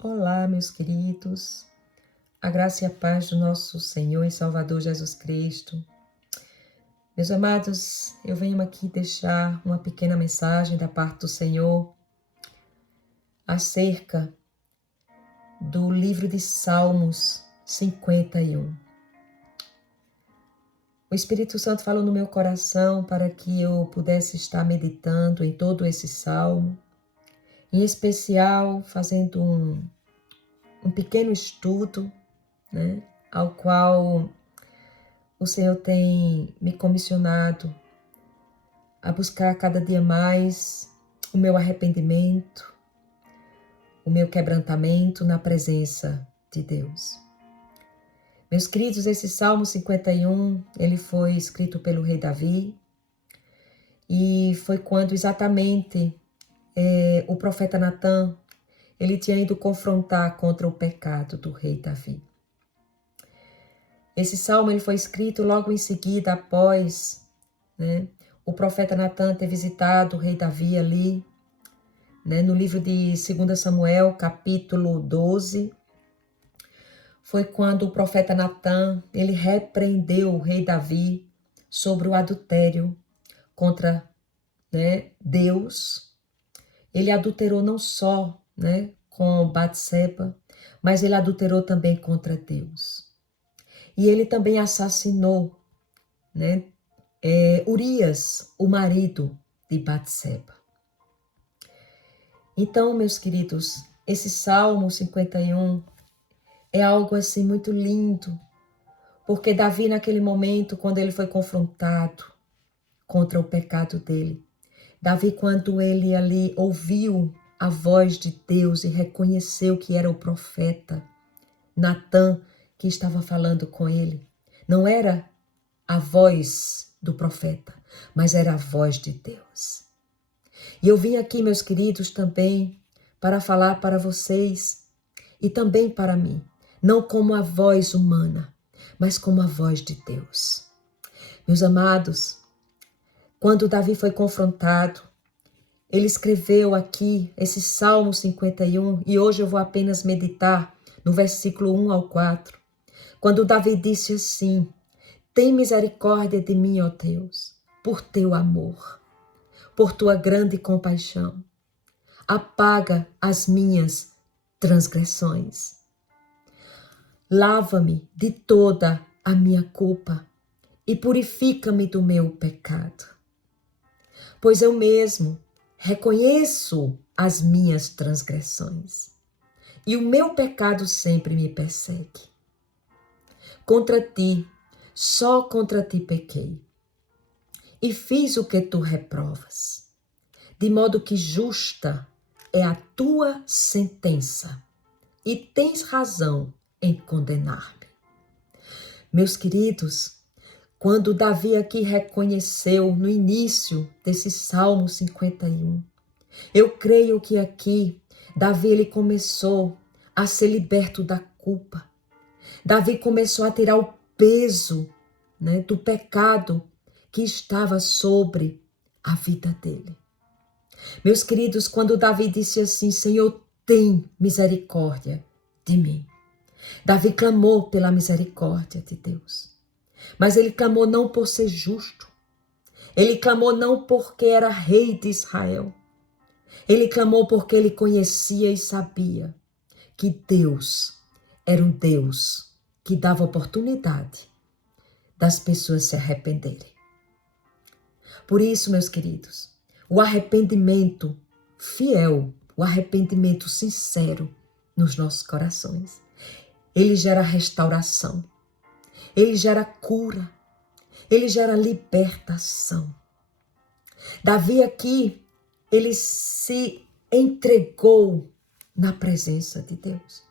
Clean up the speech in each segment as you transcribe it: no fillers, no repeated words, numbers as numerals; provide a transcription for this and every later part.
Olá, meus queridos, a graça e a paz do nosso Senhor e Salvador Jesus Cristo. Meus amados, eu venho aqui deixar uma pequena mensagem da parte do Senhor acerca do livro de Salmos 51. O Espírito Santo falou no meu coração para que eu pudesse estar meditando em todo esse salmo, em especial fazendo um pequeno estudo, né, ao qual o Senhor tem me comissionado a buscar cada dia mais o meu arrependimento, o meu quebrantamento na presença de Deus. Meus queridos, esse Salmo 51, ele foi escrito pelo rei Davi e foi quando exatamente o profeta Natan, ele tinha ido confrontar contra o pecado do rei Davi. Esse salmo ele foi escrito logo em seguida após, o profeta Natan ter visitado o rei Davi ali, no livro de 2 Samuel, capítulo 12, foi quando o profeta Natan, ele repreendeu o rei Davi sobre o adultério contra, Deus. Ele adulterou não só, com Batseba, mas ele adulterou também contra Deus. E ele também assassinou, Urias, o marido de Batseba. Então, meus queridos, esse Salmo 51 é algo assim muito lindo, porque Davi naquele momento, quando ele foi confrontado contra o pecado dele, Davi, quando ele ali ouviu a voz de Deus e reconheceu que era o profeta Natan que estava falando com ele, não era a voz do profeta, mas era a voz de Deus. E eu vim aqui, meus queridos, também para falar para vocês e também para mim, não como a voz humana, mas como a voz de Deus. Meus amados, quando Davi foi confrontado, ele escreveu aqui esse Salmo 51 e hoje eu vou apenas meditar no versículo 1 ao 4, quando Davi disse assim: tem misericórdia de mim, ó Deus, por teu amor, por tua grande compaixão. Apaga as minhas transgressões. Lava-me de toda a minha culpa e purifica-me do meu pecado. Pois eu mesmo reconheço as minhas transgressões e o meu pecado sempre me persegue. Contra ti, só contra ti pequei e fiz o que tu reprovas, de modo que justa é a tua sentença e tens razão em condenar-me. Meus queridos, quando Davi aqui reconheceu no início desse Salmo 51, eu creio que aqui Davi ele começou a ser liberto da culpa. Davi começou a tirar o peso, do pecado que estava sobre a vida dele. Meus queridos, quando Davi disse assim: Senhor, tem misericórdia de mim. Davi clamou pela misericórdia de Deus. Mas ele clamou não por ser justo. Ele clamou não porque era rei de Israel. Ele clamou porque ele conhecia e sabia que Deus era um Deus que dava oportunidade das pessoas se arrependerem. Por isso, meus queridos, o arrependimento fiel, o arrependimento sincero nos nossos corações, ele gera restauração, ele gera cura, ele gera libertação. Davi aqui, ele se entregou na presença de Deus.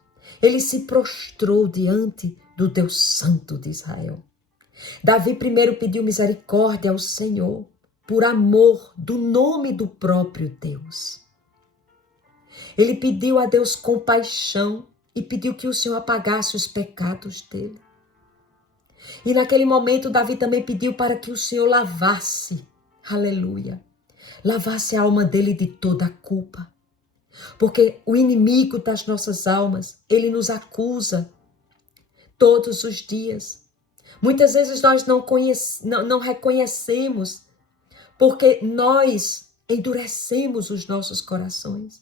Ele se prostrou diante do Deus Santo de Israel. Davi primeiro pediu misericórdia ao Senhor, por amor do nome do próprio Deus. Ele pediu a Deus compaixão e pediu que o Senhor apagasse os pecados dele. E naquele momento Davi também pediu para que o Senhor lavasse, aleluia, lavasse a alma dele de toda a culpa. Porque o inimigo das nossas almas, ele nos acusa todos os dias. Muitas vezes nós não reconhecemos, porque nós endurecemos os nossos corações.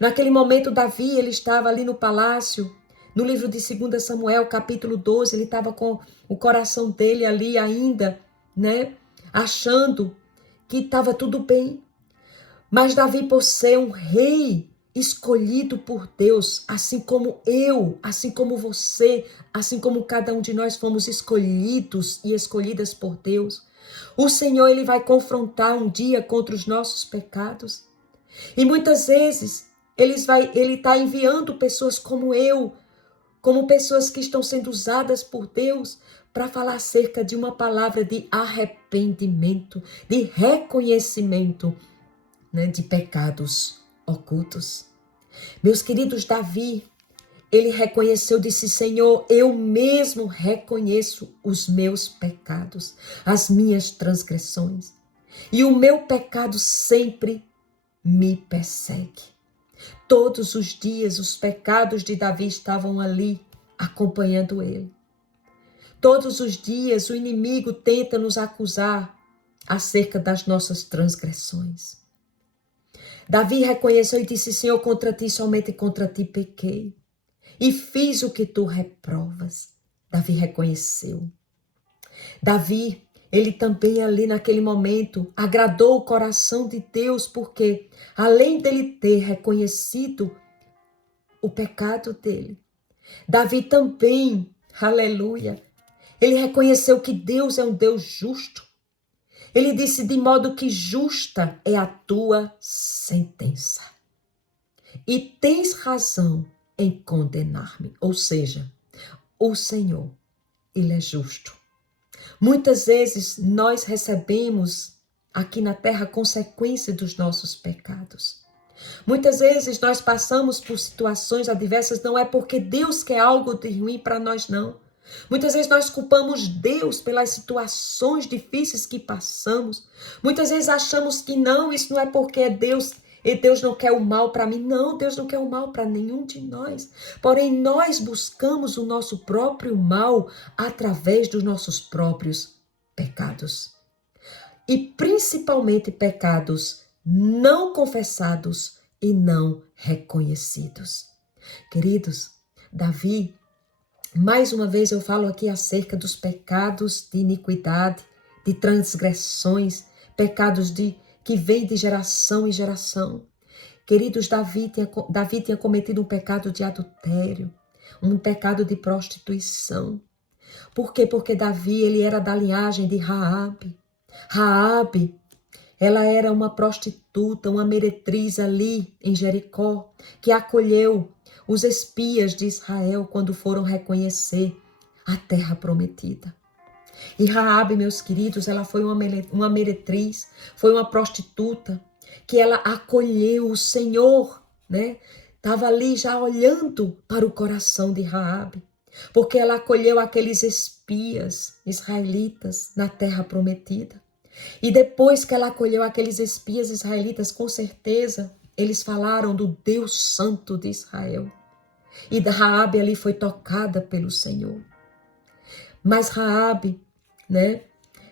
Naquele momento, Davi, ele estava ali no palácio, no livro de 2 Samuel, capítulo 12, ele estava com o coração dele ali ainda, né? Achando que estava tudo bem. Mas Davi, por ser um rei escolhido por Deus, assim como eu, assim como você, assim como cada um de nós fomos escolhidos e escolhidas por Deus, o Senhor, ele vai confrontar um dia contra os nossos pecados. E muitas vezes ele está enviando pessoas como eu, como pessoas que estão sendo usadas por Deus para falar acerca de uma palavra de arrependimento, de reconhecimento, né, de pecados ocultos. Meus queridos, Davi, ele reconheceu, disse: Senhor, eu mesmo reconheço os meus pecados, as minhas transgressões, e o meu pecado sempre me persegue. Todos os dias os pecados de Davi estavam ali, acompanhando ele. Todos os dias o inimigo tenta nos acusar acerca das nossas transgressões. Davi reconheceu e disse: Senhor, contra ti, somente contra ti pequei, e fiz o que tu reprovas. Davi reconheceu. Davi, ele também ali naquele momento agradou o coração de Deus, porque além dele ter reconhecido o pecado dele, Davi também, aleluia, ele reconheceu que Deus é um Deus justo. Ele disse: de modo que justa é a tua sentença, e tens razão em condenar-me. Ou seja, o Senhor, ele é justo. Muitas vezes nós recebemos aqui na terra consequência dos nossos pecados. Muitas vezes nós passamos por situações adversas, não é porque Deus quer algo de ruim para nós, não. Muitas vezes nós culpamos Deus pelas situações difíceis que passamos. Muitas vezes achamos que não, isso não é porque é Deus, e Deus não quer o mal para mim. Não, Deus não quer o mal para nenhum de nós. Porém, nós buscamos o nosso próprio mal através dos nossos próprios pecados. E principalmente pecados não confessados e não reconhecidos. Queridos, Davi, mais uma vez eu falo aqui acerca dos pecados de iniquidade, de transgressões, pecados que vêm de geração em geração. Queridos, Davi tinha cometido um pecado de adultério, um pecado de prostituição. Por quê? Porque Davi, ele era da linhagem de Raabe. Raabe, ela era uma prostituta, uma meretriz ali em Jericó, que acolheu os espias de Israel quando foram reconhecer a terra prometida. E Raabe, meus queridos, ela foi uma meretriz, foi uma prostituta, que ela acolheu o Senhor, né? Estava ali já olhando para o coração de Raabe, porque ela acolheu aqueles espias israelitas na terra prometida. E depois que ela acolheu aqueles espias israelitas, com certeza, eles falaram do Deus Santo de Israel. E Raabe ali foi tocada pelo Senhor. Mas Raabe, né?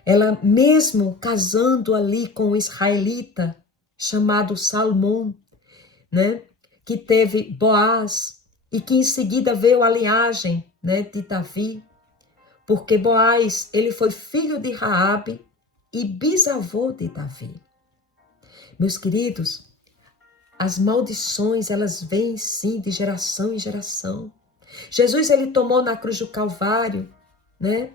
Ela mesmo casando ali com um israelita chamado Salmão, né? Que teve Boaz e que em seguida veio a linhagem, né, de Davi, porque Boaz, ele foi filho de Raabe e bisavô de Davi. Meus queridos, as maldições, elas vêm sim de geração em geração. Jesus, ele tomou na cruz do Calvário, né,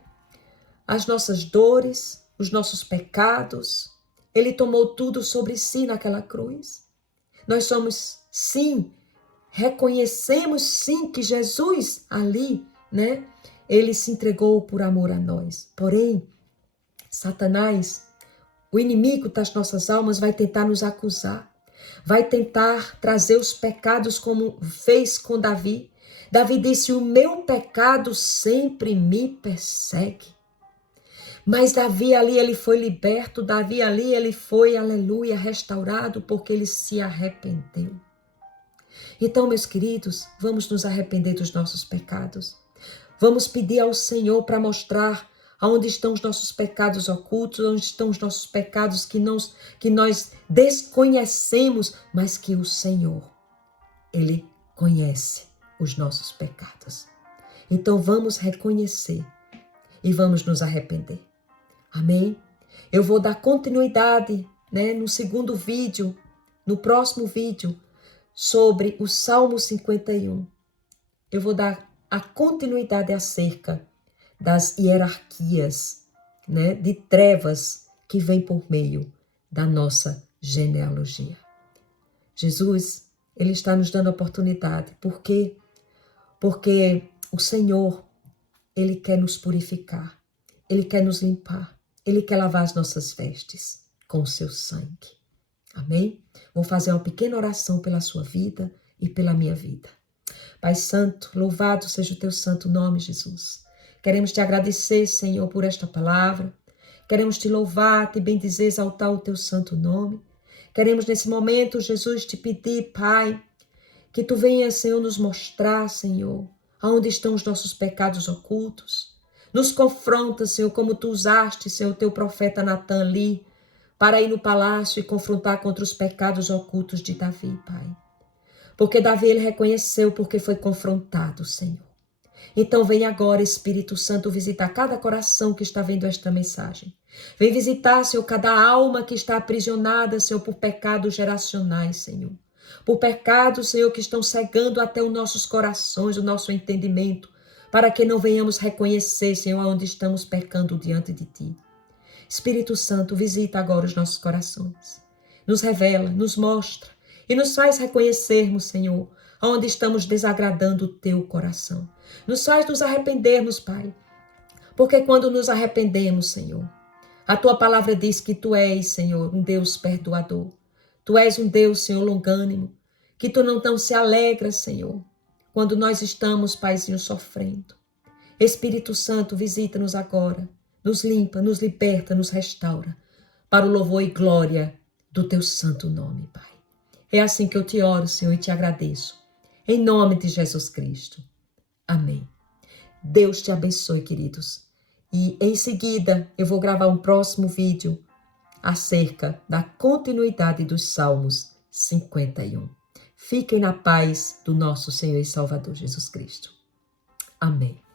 as nossas dores, os nossos pecados. Ele tomou tudo sobre si naquela cruz. Nós somos, sim, reconhecemos sim que Jesus ali, né, ele se entregou por amor a nós. Porém, Satanás, o inimigo das nossas almas, vai tentar nos acusar, vai tentar trazer os pecados como fez com Davi. Davi disse: o meu pecado sempre me persegue. Mas Davi ali, ele foi liberto, Davi ali, ele foi, aleluia, restaurado, porque ele se arrependeu. Então, meus queridos, vamos nos arrepender dos nossos pecados. Vamos pedir ao Senhor para mostrar aonde estão os nossos pecados ocultos, onde estão os nossos pecados que nós desconhecemos, mas que o Senhor, Ele conhece os nossos pecados. Então vamos reconhecer e vamos nos arrepender. Amém? Eu vou dar continuidade, no segundo vídeo, no próximo vídeo, sobre o Salmo 51. Eu vou dar a continuidade acerca das hierarquias, de trevas que vem por meio da nossa genealogia. Jesus, Ele está nos dando oportunidade. Por quê? Porque o Senhor, Ele quer nos purificar. Ele quer nos limpar. Ele quer lavar as nossas vestes com o seu sangue. Amém? Vou fazer uma pequena oração pela sua vida e pela minha vida. Pai Santo, louvado seja o teu santo nome, Jesus. Queremos te agradecer, Senhor, por esta palavra. Queremos te louvar, te bendizer, exaltar o teu santo nome. Queremos nesse momento, Jesus, te pedir, Pai, que tu venhas, Senhor, nos mostrar, Senhor, aonde estão os nossos pecados ocultos. Nos confronta, Senhor, como tu usaste, Senhor, o teu profeta Natan ali, para ir no palácio e confrontar contra os pecados ocultos de Davi, Pai. Porque Davi, ele reconheceu porque foi confrontado, Senhor. Então vem agora, Espírito Santo, visitar cada coração que está vendo esta mensagem. Vem visitar, Senhor, cada alma que está aprisionada, Senhor, por pecados geracionais, Senhor. Por pecados, Senhor, que estão cegando até os nossos corações, o nosso entendimento, para que não venhamos reconhecer, Senhor, onde estamos pecando diante de Ti. Espírito Santo, visita agora os nossos corações. Nos revela, nos mostra e nos faz reconhecermos, Senhor, onde estamos desagradando o Teu coração. Nos faz nos arrependermos, Pai. Porque quando nos arrependemos, Senhor, a Tua palavra diz que Tu és, Senhor, um Deus perdoador. Tu és um Deus, Senhor, longânimo, que Tu não se alegra, Senhor, quando nós estamos, Paizinho, sofrendo. Espírito Santo, visita-nos agora, nos limpa, nos liberta, nos restaura, para o louvor e glória do Teu santo nome, Pai. É assim que eu te oro, Senhor, e te agradeço. Em nome de Jesus Cristo. Amém. Deus te abençoe, queridos. E em seguida eu vou gravar um próximo vídeo acerca da continuidade dos Salmos 51. Fiquem na paz do nosso Senhor e Salvador Jesus Cristo. Amém.